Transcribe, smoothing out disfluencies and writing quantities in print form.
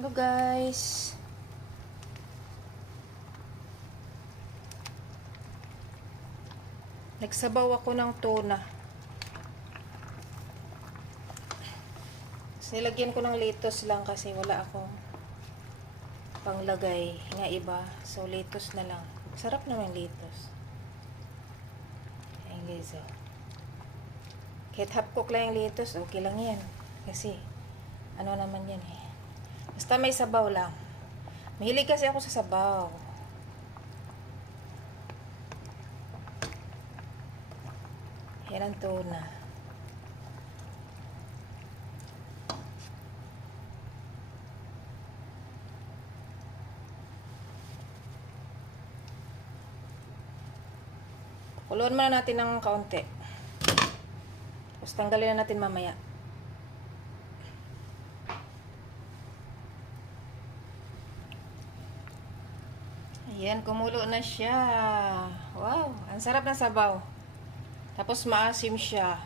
Hello guys. Nagsabaw ako ng tuna. Tapos nilagyan ko ng lettuce lang kasi wala akong panglagay nga iba. So lettuce na lang. Sarap naman lettuce. Ayan guys, oh. Kahit half cook lang yung lettuce, okay lang yan. Kasi ano naman yan eh. Basta may sabaw lang. Mahilig kasi ako sa sabaw. Yan ang tuna. Kuluan muna natin ng kaunti. Tapos tanggalin na natin mamaya. Ayan, kumulo na siya. Wow, ang sarap ng sabaw. Tapos maasim siya.